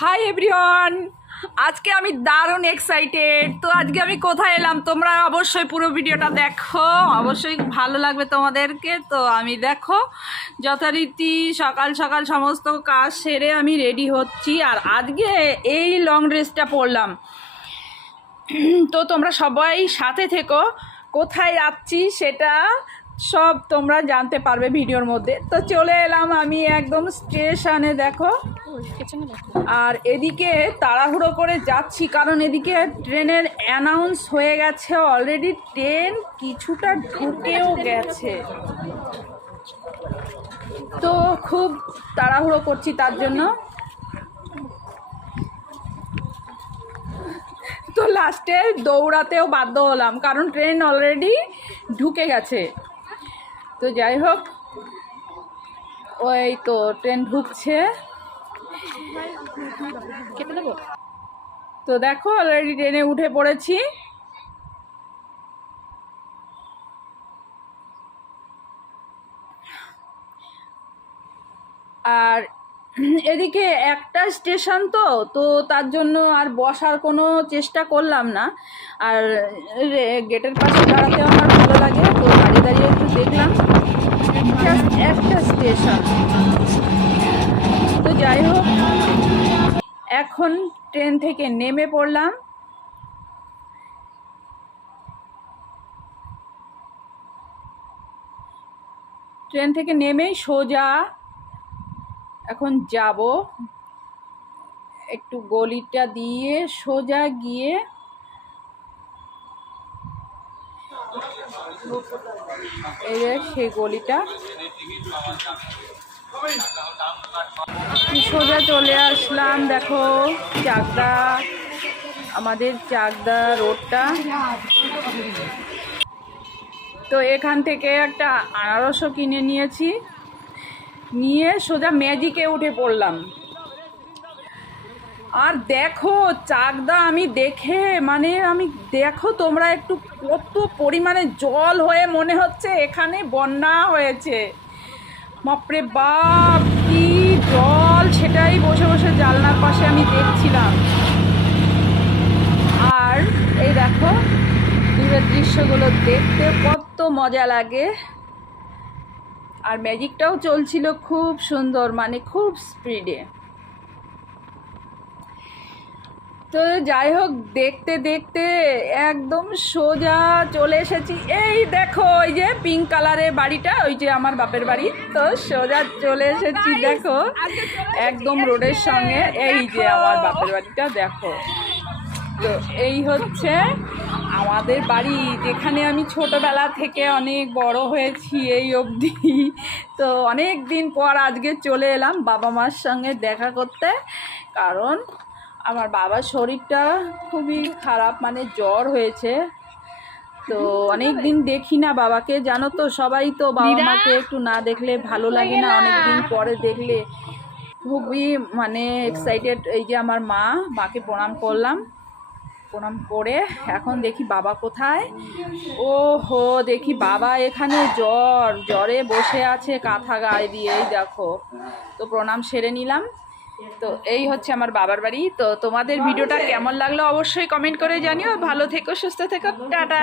Hi everyone, আজকে আমি দারুণ এক্সাইটেড। তো আজকে আমি কোথায় এলাম তোমরা অবশ্যই পুরো ভিডিওটা দেখো, অবশ্যই ভালো লাগবে তোমাদেরকে। তো আমি দেখো যথারীতি সকাল সকাল সমস্ত কাজ সেরে আমি রেডি হচ্ছি, আর আজকে এই লং ড্রেসটা পরলাম। তো তোমরা সবাই সাথে থেকো, কোথায় যাচ্ছি সেটা সব তোমরা জানতে পারবে ভিডিওর মধ্যে। তো চলে এলাম আমি একদম স্টেশনে, দেখো। আর এদিকে তাড়াহুড়ো করে যাচ্ছি কারণ এদিকে ট্রেনের অ্যানাউন্স হয়ে গেছে অলরেডি, ট্রেন কিছুটা ঢুকেও গেছে। তো খুব তাড়াহুড়ো করছি তার জন্য। তো লাস্টে দৌড়াতেও বাধ্য হলাম কারণ ট্রেন অলরেডি ঢুকে গেছে। তো যাই হোক, ওই তো ট্রেন ঢুকছে। তো দেখো অলরেডি ট্রেনে উঠে পড়েছি। আর এদিকে একটা স্টেশন তো তো তার জন্য আর বসার কোনো চেষ্টা করলাম না। আর গেটের পাশে দাঁড়াতে আমার ভালো লাগে, তো দাঁড়িয়ে দাঁড়িয়ে একটু দেখলাম। জাস্ট একটা স্টেশন। তো যাই হোক, এখন ট্রেন থেকে নেমে পড়লাম। ট্রেন থেকে নেমেই সোজা এখন যাব একটু গলিটা দিয়ে সোজা গিয়ে এই যে সেই গলিটা, সোজা চলে আসলাম। দেখো চাকদা, আমাদের চাকদা রোডটা। তো এখান থেকে একটা আনারসও কিনে নিয়েছি, নিয়ে সোজা ম্যাজিকে উঠে পড়লাম। আর দেখো চাকদা আমি দেখে আমি দেখো তোমরা একটু কত পরিমাণে জল হয়ে মনে হচ্ছে এখানে বন্যা হয়েছে। বাপরে বাপ কি জল, সেটাই বসে বসে জানলার পাশে আমি দেখছিলাম। আর এই দেখো দূরের দৃশ্যগুলো দেখতে কত মজা লাগে। আর ম্যাজিকটাও চলছিল খুব সুন্দর, খুব স্পিডে। তো যাই হোক, দেখতে দেখতে একদম সোজা চলে এসেছি। এই দেখো ওই যে পিঙ্ক কালারের বাড়িটা, ওই যে আমার বাপের বাড়ি। তো সোজা চলে এসেছি, দেখো একদম রোডের সঙ্গে। এই যে আমার বাপের বাড়িটা দেখো। তো এই হচ্ছে আমাদের বাড়ি, যেখানে আমি ছোটবেলা থেকে অনেক বড় হয়েছি এই অবধি। তো অনেক দিন পর আজকে চলে এলাম বাবা মার সঙ্গে দেখা করতে, কারণ আমার বাবার শরীরটা খুবই খারাপ, জ্বর হয়েছে। তো অনেক দিন দেখি না বাবাকে, জানো তো সবাই, তো বাবা মাকে একটু না দেখলে ভালো লাগে না, অনেক দিন পরে দেখলে খুবই এক্সাইটেড। এই যে আমার মাকে প্রণাম করলাম, প্রণাম করে এখন দেখি বাবা কোথায়। ও হো, দেখি বাবা এখানে জ্বরে বসে আছে কাঁথা গায়ে দিয়ে, এই দেখো। তো প্রণাম সেরে নিলাম। তো এই হচ্ছে আমার বাবার বাড়ি। তো তোমাদের ভিডিওটা কেমন লাগলো অবশ্যই কমেন্ট করে জানিও। ভালো থেকো, সুস্থ থেকো, টাটা।